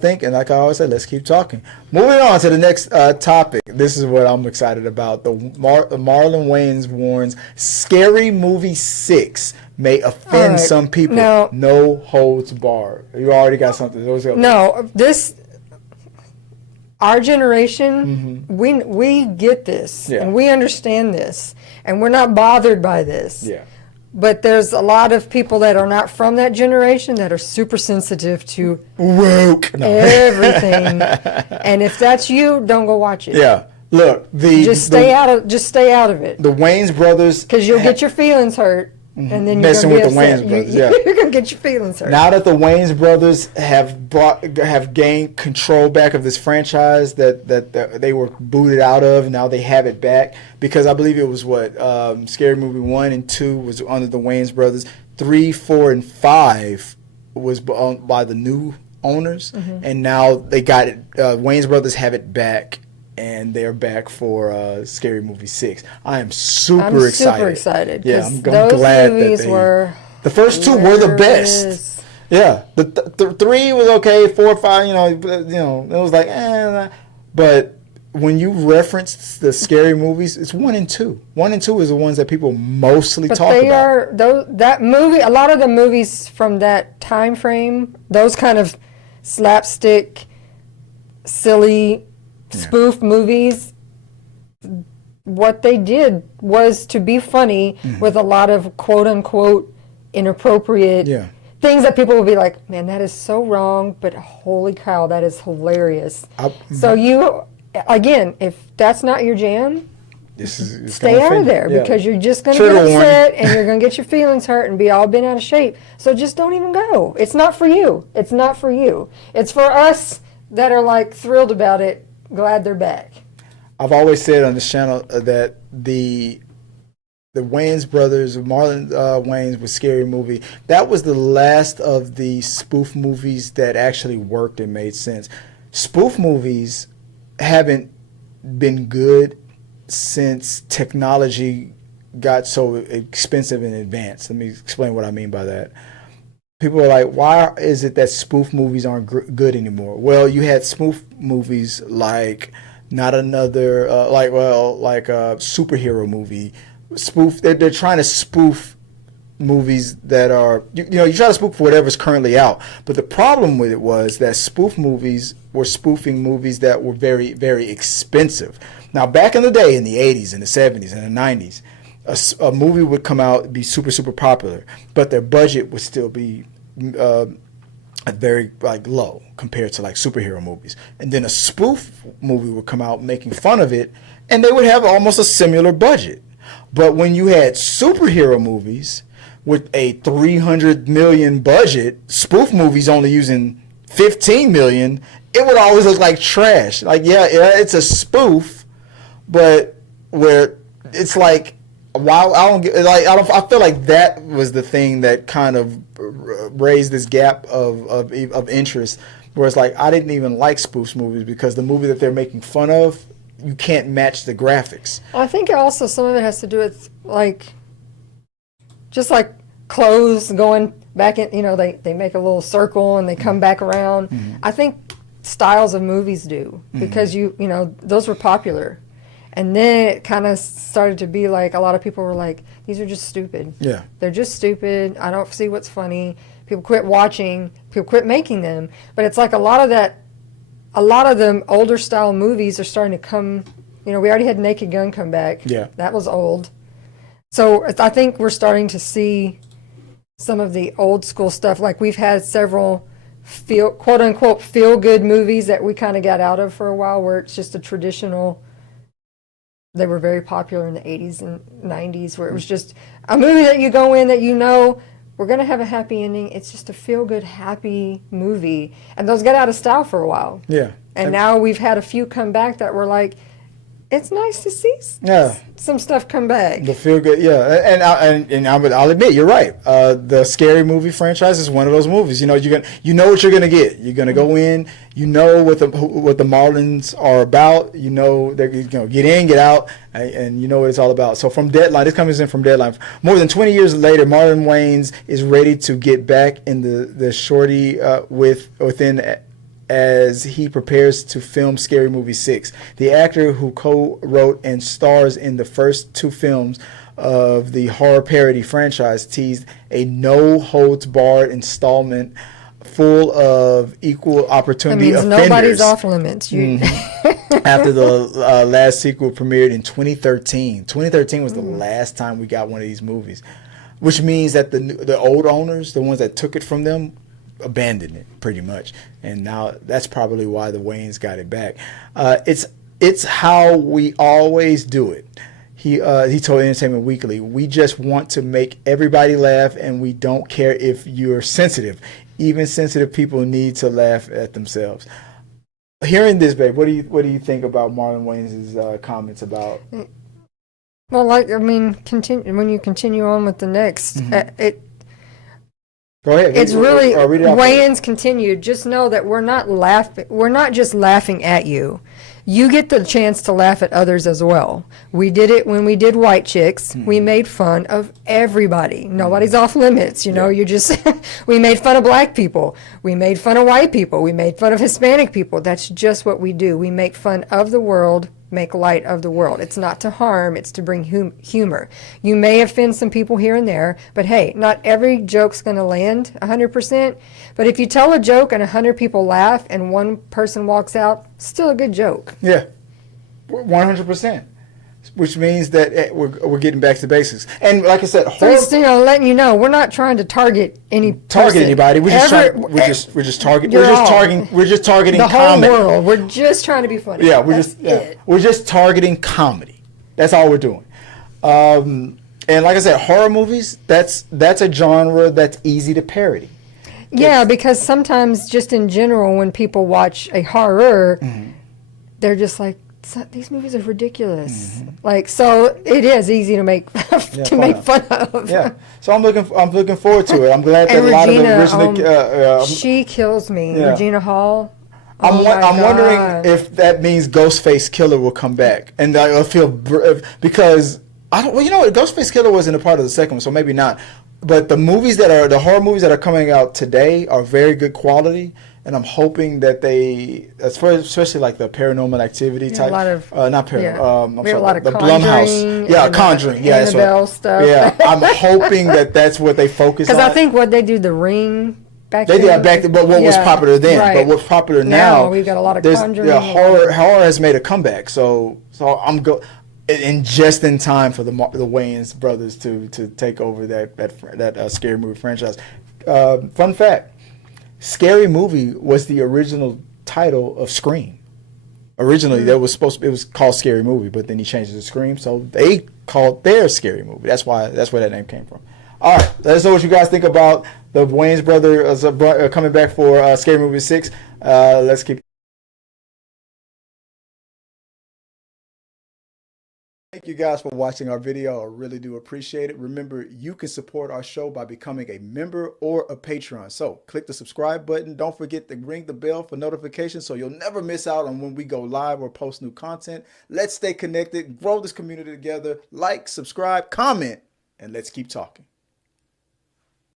think, and like I always say, let's keep talking. Moving on to the next topic. This is what I'm excited about. The Marlon Wayans warns Scary Movie 6 may offend some people. Now, no holds barred. You already got something. No, our generation, we get this, and we understand this, and we're not bothered by this. Yeah. But there's a lot of people that are not from that generation that are super sensitive to woke everything. And if that's you, don't go watch it. Yeah. Look, just stay out of it. The Wayans brothers, because you'll get your feelings hurt, and then you're messing gonna with be the upset. Wayans brothers. You're gonna get your feelings hurt. Now that the Wayans brothers have gained control back of this franchise that they were booted out of, now they have it back because I believe it was Scary Movie 1 and 2 was under the Wayans brothers. 3, 4, and 5 was owned by the new owners, and now they got it. Wayans brothers have it back. And they're back for Scary Movie 6. I am super excited. Super excited. Yeah, I'm those glad movies that were the first two were the best. Yeah, the 3 was okay. 4, 5, it was like, but when you reference the scary movies, it's 1 and 2. 1 and 2 is the ones that people mostly talk about. That movie. A lot of the movies from that time frame, those kind of slapstick, silly. Spoof movies, what they did was to be funny with a lot of quote-unquote inappropriate things that people will be like, man, that is so wrong, but holy cow, that is hilarious. So you, again, if that's not your jam, stay out of there because you're just going to get upset and you're going to get your feelings hurt and be all bent out of shape. So just don't even go. It's not for you. It's not for you. It's for us that are like thrilled about it. Glad they're back. I've always said on this channel that the Wayans brothers, Marlon Wayans with Scary Movie, that was the last of the spoof movies that actually worked and made sense. Spoof movies haven't been good since technology got so expensive and advanced. Let me explain what I mean by that. People are like, why is it that spoof movies aren't good anymore? Well, you had spoof movies like not another, a superhero movie. Spoof. They're trying to spoof movies that are, you try to spoof whatever's currently out. But the problem with it was that spoof movies were spoofing movies that were very, very expensive. Now, back in the day, in the 80s and the 70s and the 90s, a movie would come out, be super, super popular, but their budget would still be very low compared to superhero movies. And then a spoof movie would come out making fun of it, and they would have almost a similar budget. But when you had superhero movies with a $300 million budget, spoof movies only using $15 million, it would always look like trash. It's a spoof, but where it's like, wow, I feel like that was the thing that kind of raised this gap of interest, where it's like I didn't even like spoof movies because the movie that they're making fun of, you can't match the graphics. I think also some of it has to do with just like clothes going back in. They make a little circle and they come back around. I think styles of movies do because those were popular. And then it kind of started to be like a lot of people were like, these are just stupid. Yeah. They're just stupid. I don't see what's funny. People quit watching. People quit making them. But it's like a lot of them older style movies are starting to come. We already had Naked Gun come back. Yeah. That was old. So I think we're starting to see some of the old school stuff. Like we've had several quote unquote feel good movies that we kind of got out of for a while where it's just a traditional. They were very popular in the 80s and 90s where it was just a movie that you go in that we're going to have a happy ending. It's just a feel-good, happy movie. And those got out of style for a while. Yeah. And now we've had a few come back that were like, it's nice to see some stuff come back. The feel good, I'll admit you're right. The Scary Movie franchise is one of those movies. You know what you're gonna get. You're gonna go in. You know what the Marlins are about. They're get in, get out, and you know what it's all about. So from Deadline, this comes in from Deadline. More than 20 years later, Marlon Wayans is ready to get back in the shorty within as he prepares to film Scary Movie 6. The actor who co-wrote and stars in the first two films of the horror parody franchise teased a no-holds-barred installment full of equal That opportunity means offenders. nobody's off limits. After the last sequel premiered in 2013. 2013 was the last time we got one of these movies, which means that the old owners, the ones that took it from them, abandoned it pretty much, and now that's probably why the Wayans got it back. It's how we always do it. He told Entertainment Weekly, "We just want to make everybody laugh, and we don't care if you're sensitive. Even sensitive people need to laugh at themselves." Hearing this, babe, what do you think about Marlon Wayans' comments about? Well, when you continue on with the next, Go ahead. It's really read it out Wayans continued. Just know that we're not laughing. We're not just laughing at you. You get the chance to laugh at others as well. We did it when we did White Chicks. We made fun of everybody. Nobody's off limits. You know, you just we made fun of black people. We made fun of white people. We made fun of Hispanic people. That's just what we do. We make fun of the world, make light of the world. It's not to harm, it's to bring humor. You may offend some people here and there, but hey, not every joke's going to land 100%. But if you tell a joke and 100 people laugh and one person walks out, still a good joke. Yeah, 100%. Which means that we're getting back to basics. And like I said, Just, letting you know, we're not trying to target anybody. We're just targeting the whole comedy. world. We're just trying to be funny. Yeah, we're just targeting comedy. That's all we're doing. And like I said, horror movies, that's a genre that's easy to parody. Yeah, because sometimes just in general when people watch a horror, they're just like, these movies are ridiculous. Like, so it is easy to make fun of. Yeah. So I'm looking forward to it. I'm glad that a lot of the original she kills me. Yeah. Regina Hall. I'm wondering if that means Ghostface Killer will come back, and I'll feel because I don't. Well, you know what? Ghostface Killer wasn't a part of the second one, so maybe not. But the horror movies that are coming out today are very good quality. And I'm hoping that especially like the Paranormal Activity type, not paranormal. We have a lot of the Conjuring, Blumhouse, Conjuring, Annabelle stuff. Yeah, I'm hoping that's what they focus on. Because I think what they do, The Ring back then. They did back then, but what was popular then? Right. But what's popular now? We've got a lot of Conjuring. Yeah, horror has made a comeback. So I'm just in time for the Wayans brothers to take over that scary movie franchise. Fun fact. Scary Movie was the original title of Scream. Originally, it was called Scary Movie, but then he changed it to Scream, so they called their Scary Movie. That's where that name came from. All right, let us know what you guys think about the Wayans brothers coming back for Scary Movie 6. Let's keep. Thank you guys for watching our video. I really do appreciate it. Remember, you can support our show by becoming a member or a Patreon. So click the subscribe button. Don't forget to ring the bell for notifications so you'll never miss out on when we go live or post new content. Let's stay connected, grow this community together. Like, subscribe, comment, and let's keep talking.